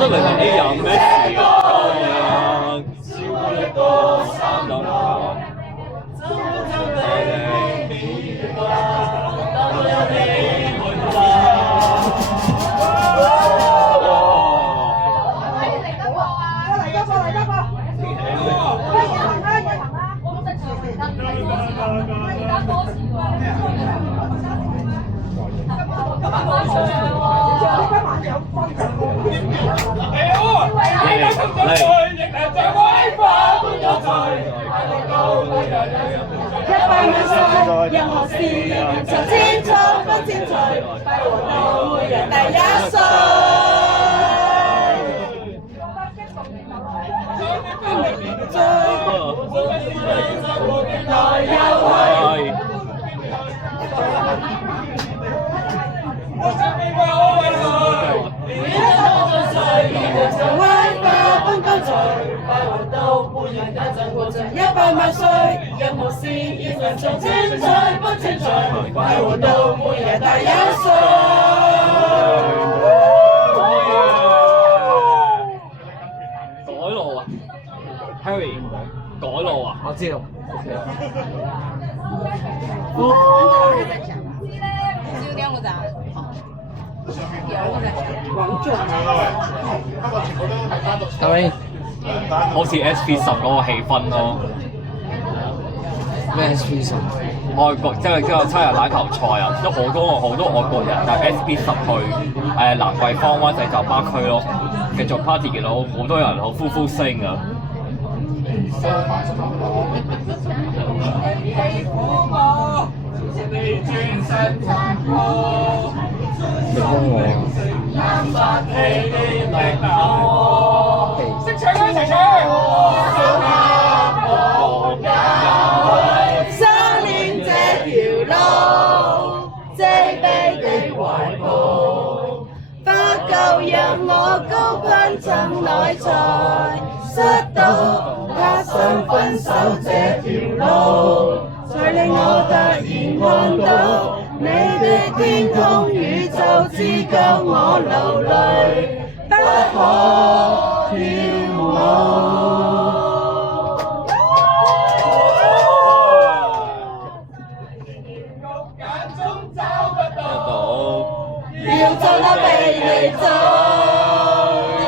得明明啲有咩事啊？任何事從清楚不清楚，快活到每人第一歲。來又去。威化奔高才，快活到半人也盡活盡100萬歲。任何事亦能從精彩不精彩，快活到每人第一歲。改路啊 ，Harry， 改路啊，我知道。燒雕嗰咋？係咪？好似 SP10嗰個氣氛咯。咩 SP10？外國即係七人欖球賽啊，都好多外國人，但係 SP10去蘭桂坊灣仔酒吧區咯，繼續 party 見到好多人好呼呼聲啊！你幫我識唱啊！識唱！相戀這條路，遮蔽的懷抱，不夠讓我高攀尋內在，失到他想分手這條路，才令我突然看到你的天空宇宙，只夠我流淚，不可跳舞。要做得被你做，也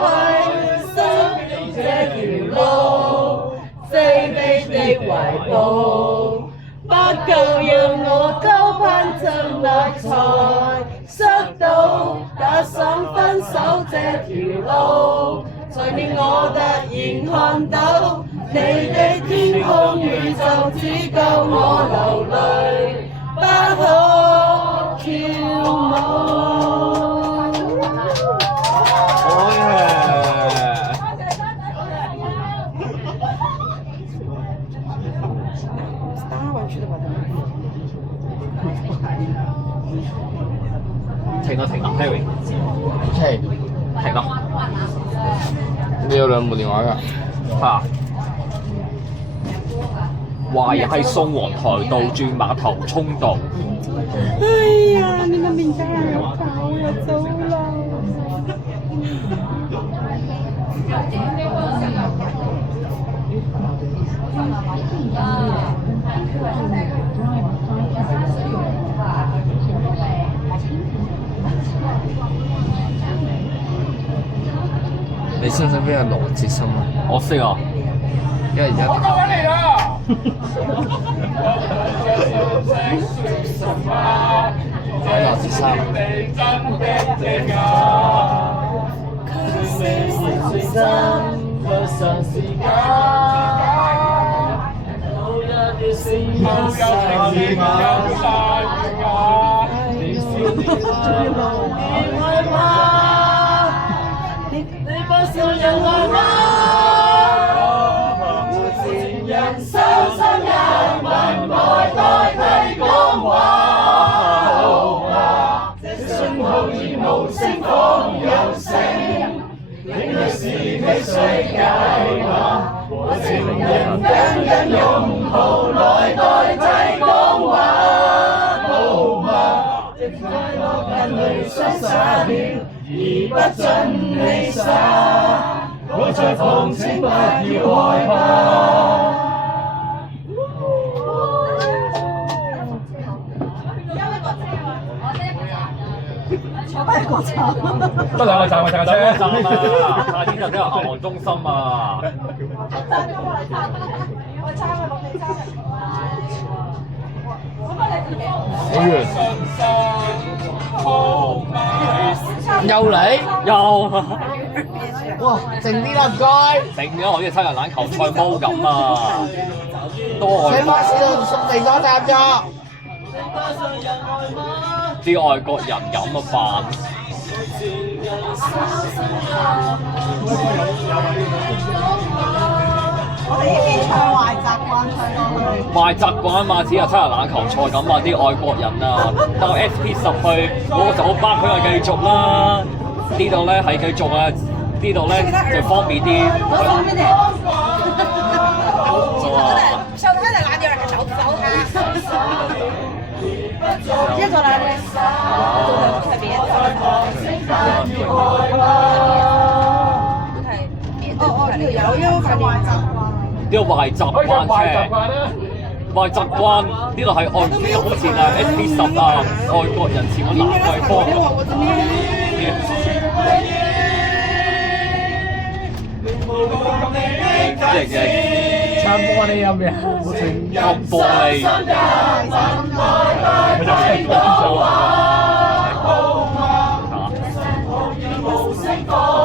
會失這條路，卑微的懷抱，不夠讓我高攀進來才失到，也想分手這條路，才令我突然看到你的天空宇宙，只夠我流淚，不可跳舞。好嘢停啊停啊 ，Harry， 停啊！你有兩部電話㗎？嚇！話又係宋皇台道轉碼頭涌道。哎呀，你們名家人好我走了。你識唔識邊個羅哲森啊？我識啊，因為而家我揾你啦！喺羅哲森。你不是人愛嗎？我情人傷心人問愛代替講話，好嗎？這信號已無聲仿有聲，應該是你誰解話？我情人緊緊擁抱來代替講話，好嗎？這快樂眼淚雙灑了，而不准你再碰，請不要害怕。得兩個站啊，兩個站啊，夏天就真係銀行中心啊！又嚟，又哇！靜啲啦，唔該。整咗好似七人欖球賽毛咁啊！多喺巴士度送地咗站咗。啲外國人飲嘅飯。我哋呢邊唱壞習慣唱到去。壞習慣嘛，只有七人欖球賽咁啊！啲外國人啊，當 SP10去，我就巴佢係繼續啦。呢度咧係繼續啊，呢度咧就方便啲。方便啲。小的在哪点儿？还找不着他。接着来的。特别。有快啲。呢個壞習慣啫，壞習慣呢度係外呢度好似啊 SP10啊，外國人似我蘭桂坊唱玻璃音嘅，吸玻璃。玩儿一般都上啊，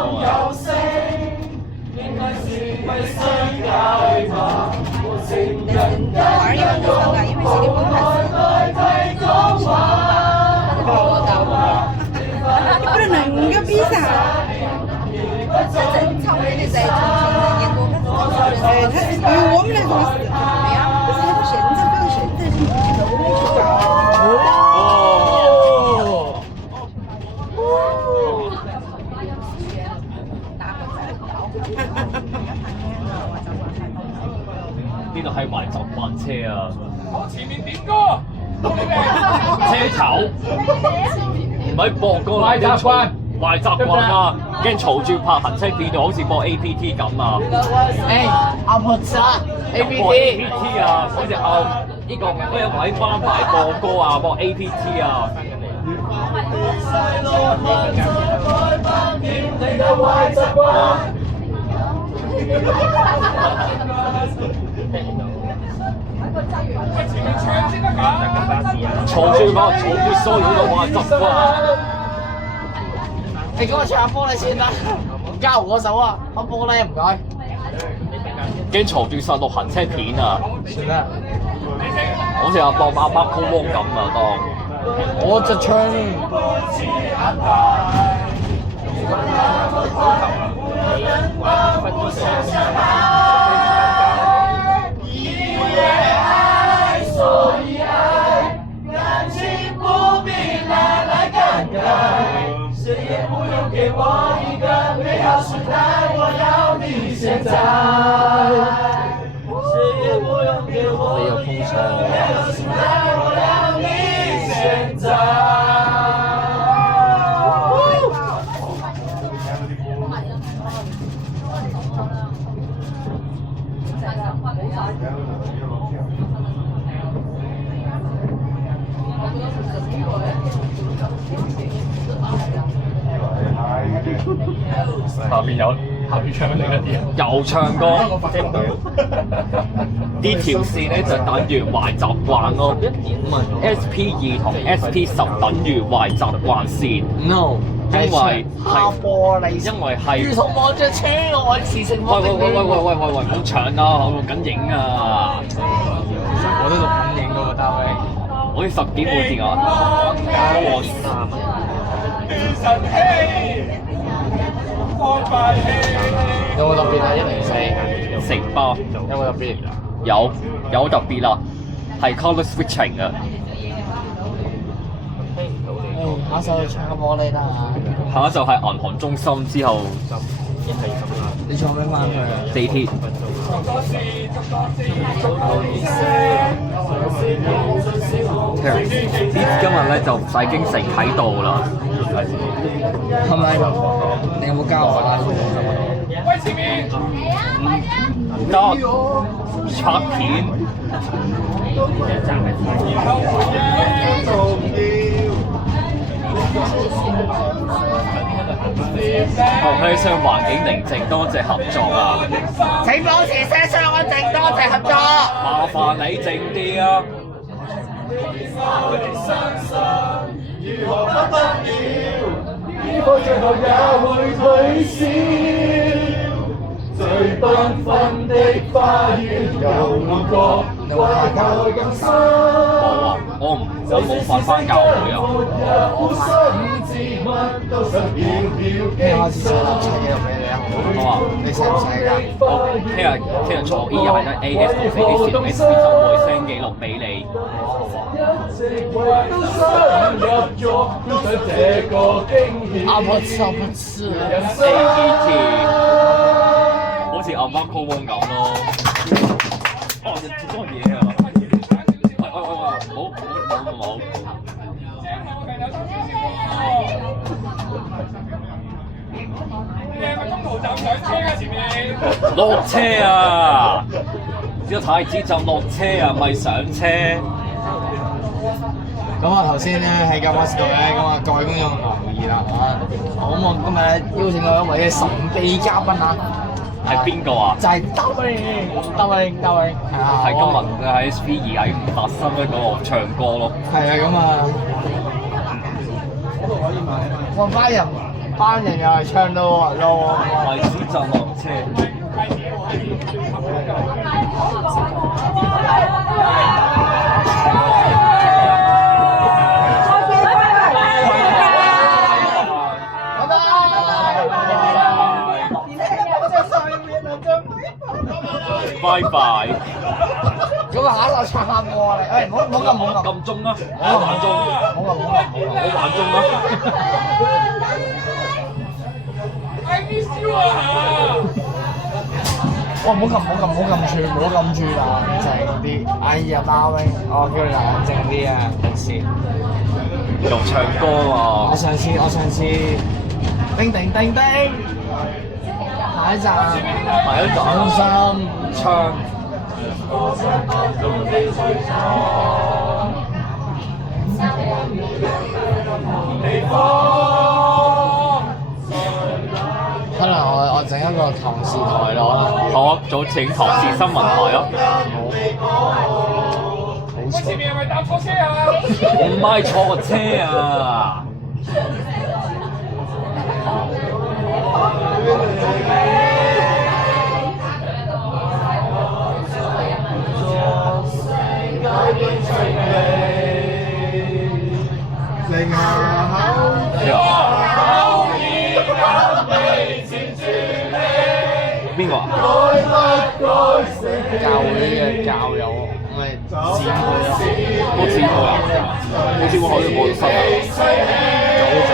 因为心里不开心。你不能个比赛。正常的在重庆演过，他对于我们来说是，对呀，但是他现在可能现在是不知道我们去搞。呢度係壞習慣車啊！我前面點歌，車頭唔係播歌啦，壞習慣啊！驚嘈住拍行車變到好似播 APT 咁啊！阿婆茶播 APT 啊，好似呢個咩位翻牌播歌啊，播 APT 啊！嘈住把嘈住所有嘅壞習慣。你幫我唱下玻璃先啦，交我手啊！開玻璃唔該。驚嘈住殺到行車片啊！算啦，好似阿博阿巴高汪咁啊，當我就唱。谁也不用给我一个美好时代，我要你现在。谁也不用给我一个美好时代，我要你现在。下邊唱緊另一啲，又唱歌，呢條線咧就等於壞習慣咯。SP2同 SP10等於壞習慣線。 No，因為係玻璃，因為係。如同望着車外是盛放的喂，唔好搶啦，我錄緊影啊！我都錄緊影㗎喎，大衛。好似10幾部電啊！有冇特別啊？104城巴有冇特別？有特別啦，係 colour switching 啊！下首唱個玻璃啦。下一就係銀行中心之後，你唱咩翻佢啊？地鐵。今日咧就洗京城喺度啦。係咪？你有冇交我啊？唔得，拍片。同佢上環境寧靜，多謝合作啊！請保持些相安靜，多謝合作。麻煩你靜啲啊！最後也會退燒，最繽紛的花園遊樂國，為求更深。我冇瞓翻教會啊！我之前出嘢錄俾你啊，好啊，你寫唔寫㗎？聽日坐 E 又係得 AS 同 4DC 同 SP 就會 send 記錄俾你。啊，我吃。AET 好似阿 Marco Wong 咁咯。哦，貼多嘢啊！喂，冇。落車啊！只有太子站落車啊，咪上車。咁啊頭先咧喺間巴士度咧，咁啊各位觀眾留意啦嚇。咁我今日邀請到一位神秘嘉賓啊，係邊個啊？就係德榮。係啊，係今日喺 SP2喺發生嗰個唱歌咯。係啊，咁啊，我班人又係唱到咯。太子站落車。拜拜。咁啊，下一首唱下歌啦！誒，唔好咁。撳鐘啦！我玩鐘。我玩鐘啦！哇！唔好撳住啦，靜啲。哎呀，Darling，我叫你冷靜啲啊，先。又唱歌啊！我上次，叮，下一站，中心唱。可能我整一個唐視台咯，好啊，早請唐視新聞台啊！前面係咪搭錯車啊？唔係錯車啊！邊個啊？教會嘅教友，咪姊妹咯。我姊妹啊？我姊妹可以過咗身啊？狗仔。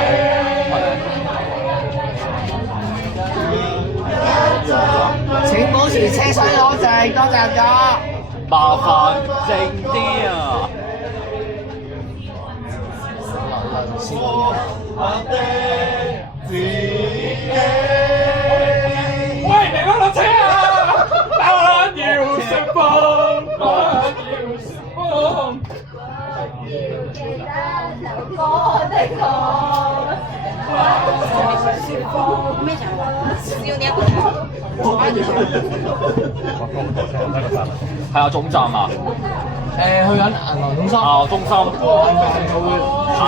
請保持車廂安靜，多謝咗。麻煩靜啲啊！喂，嚟啦落車啊！不要釋放，不要釋放。没讲过，只有2个係啊，總站啊！去緊銀行中心。啊，中心銀行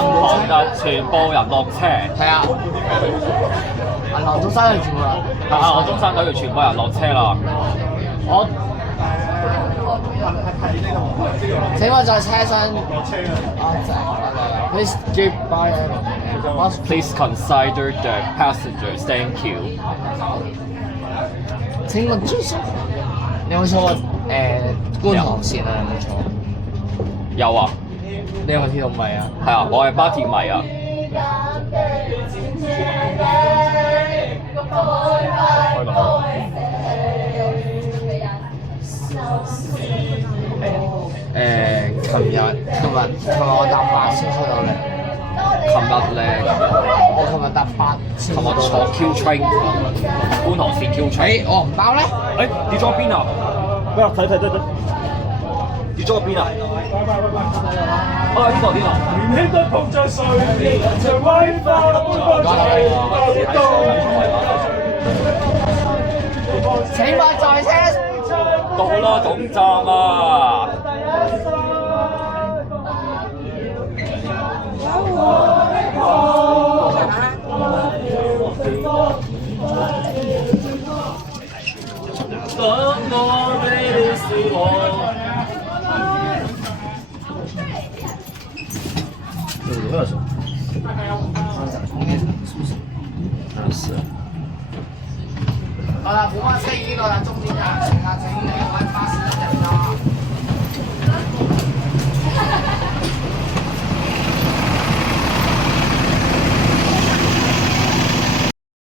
嘅全部人落車。係啊，銀行中心係全部人。係啊，我中山隊嘅全部人落車啦。請問在車廂Please give by Please consider the passengers. Thank you. 請問專屬，你有冇坐過觀塘線啊？有冇坐？有啊，你有冇鐵路迷啊？係啊，我係巴鐵迷啊。琴日我搭巴士出到嚟。琴日咧，我琴日搭8琴日坐 Q train，觀塘線 Q train。我紅包咧，誒跌咗邊啊？咩啊？睇跌咗邊啊？啊呢度。年輕的碰着誰，像威化般不請問在車。到啦，總站啊！等我俾你笑我。好啦，冇乜車呢個啦，終點站，乘客請